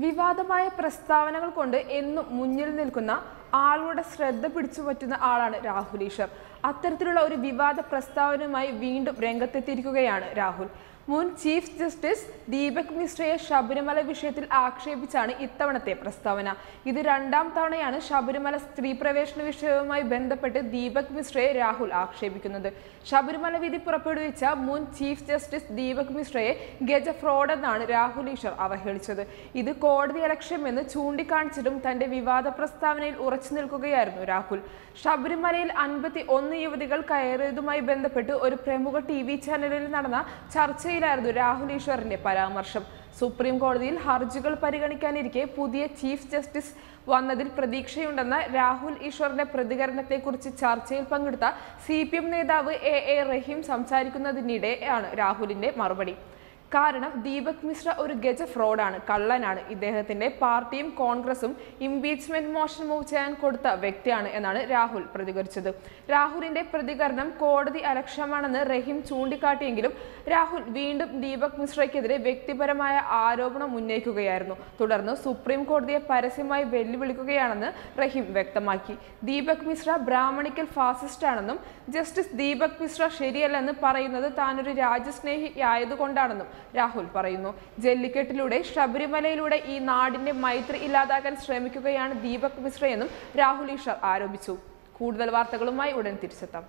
വിവാദമായ പ്രസ്താവനകൾ കൊണ്ട് എന്നും മുന്നിൽ നിൽക്കുന്ന ആളുകളുടെ ശ്രദ്ധ പിടിച്ചുപറ്റുന്ന ആളാണ് രാഹുൽ ഈശ്വർ. അത്തരത്തിലുള്ള ഒരു വിവാദ പ്രസ്താവനയുമായി വീണ്ടും രംഗത്തെത്തിയിരിക്കുകയാണ് രാഹുൽ. മുൻ ചീഫ് ജസ്റ്റിസ് ദീപക് മിശ്രയെ ശബരിമല വിഷയത്തിൽ ആക്ഷേപിച്ചാണ് ഇത്തവണത്തെ പ്രസ്താവന. ഇത് രണ്ടാം തവണയാണ് ശബരിമല സ്ത്രീ പ്രവേശന വിഷയവുമായി ബന്ധപ്പെട്ട് ദീപക് മിശ്രയെ രാഹുൽ ആക്ഷേപിക്കുന്നത്. ശബരിമല വിധി പുറപ്പെടുവിച്ച മുൻ ചീഫ് ജസ്റ്റിസ് ദീപക് മിശ്രയെ ഗജ ഫ്രോഡെന്നാണ് രാഹുൽ ഈശ്വർ അവഹേളിച്ചത്. ഇത് കോടതി അലക്ഷ്യമെന്ന് ചൂണ്ടിക്കാണിച്ചിട്ടും തന്റെ വിവാദ പ്രസ്താവനയിൽ ഉറച്ചു നിൽക്കുകയായിരുന്നു രാഹുൽ. ശബരിമലയിൽ 51 യുവതികൾ കയറിയതുമായി ബന്ധപ്പെട്ട് ഒരു പ്രമുഖ TV ചാനലിൽ നടന്ന ചർച്ചയിലായിരുന്നു രാഹുൽ ഈശ്വറിന്റെ പരാമർശം. സുപ്രീം കോടതിയിൽ ഹർജികൾ പരിഗണിക്കാനിരിക്കെ പുതിയ ചീഫ് ജസ്റ്റിസ് വന്നതിൽ പ്രതീക്ഷയുണ്ടെന്ന രാഹുൽ ഈശ്വറിന്റെ പ്രതികരണത്തെക്കുറിച്ച് ചർച്ചയിൽ പങ്കെടുത്ത CPM നേതാവ് A റഹീം സംസാരിക്കുന്നതിനിടെയാണ് രാഹുലിന്റെ മറുപടി. കാരണം ദീപക് മിശ്ര ഒരു ഗജ ഫ്രോഡാണ്, കള്ളനാണ്. ഇദ്ദേഹത്തിന്റെ പാർട്ടിയും കോൺഗ്രസും ഇംപീച്ച്മെന്റ് മോഷൻ മൂവ് ചെയ്യാൻ കൊടുത്ത വ്യക്തിയാണ് എന്നാണ് രാഹുൽ പ്രതികരിച്ചത്. രാഹുലിന്റെ പ്രതികരണം കോടതി അലക്ഷ്യമാണെന്ന് റഹീം ചൂണ്ടിക്കാട്ടിയെങ്കിലും രാഹുൽ വീണ്ടും ദീപക് മിശ്രയ്ക്കെതിരെ വ്യക്തിപരമായ ആരോപണം ഉന്നയിക്കുകയായിരുന്നു. തുടർന്ന് സുപ്രീം കോടതിയെ പരസ്യമായി വെല്ലുവിളിക്കുകയാണെന്ന് റഹീം വ്യക്തമാക്കി. ദീപക് മിശ്ര ബ്രാഹ്മണിക്കൽ ഫാസിസ്റ്റ് ആണെന്നും ജസ്റ്റിസ് ദീപക് മിശ്ര ശരിയല്ലെന്ന് പറയുന്നത് താനൊരു രാജ്യസ്നേഹിയായതുകൊണ്ടാണെന്നും രാഹുൽ പറയുന്നു. ജല്ലിക്കെട്ടിലൂടെ ശബരിമലയിലൂടെ ഈ നാടിന്റെ മൈത്രി ഇല്ലാതാക്കാൻ ശ്രമിക്കുകയാണ് ദീപക് മിശ്രയെന്നും രാഹുൽ ഈശ്വർ ആരോപിച്ചു. കൂടുതൽ വാർത്തകളുമായി ഉടൻ തിരിച്ചെത്താം.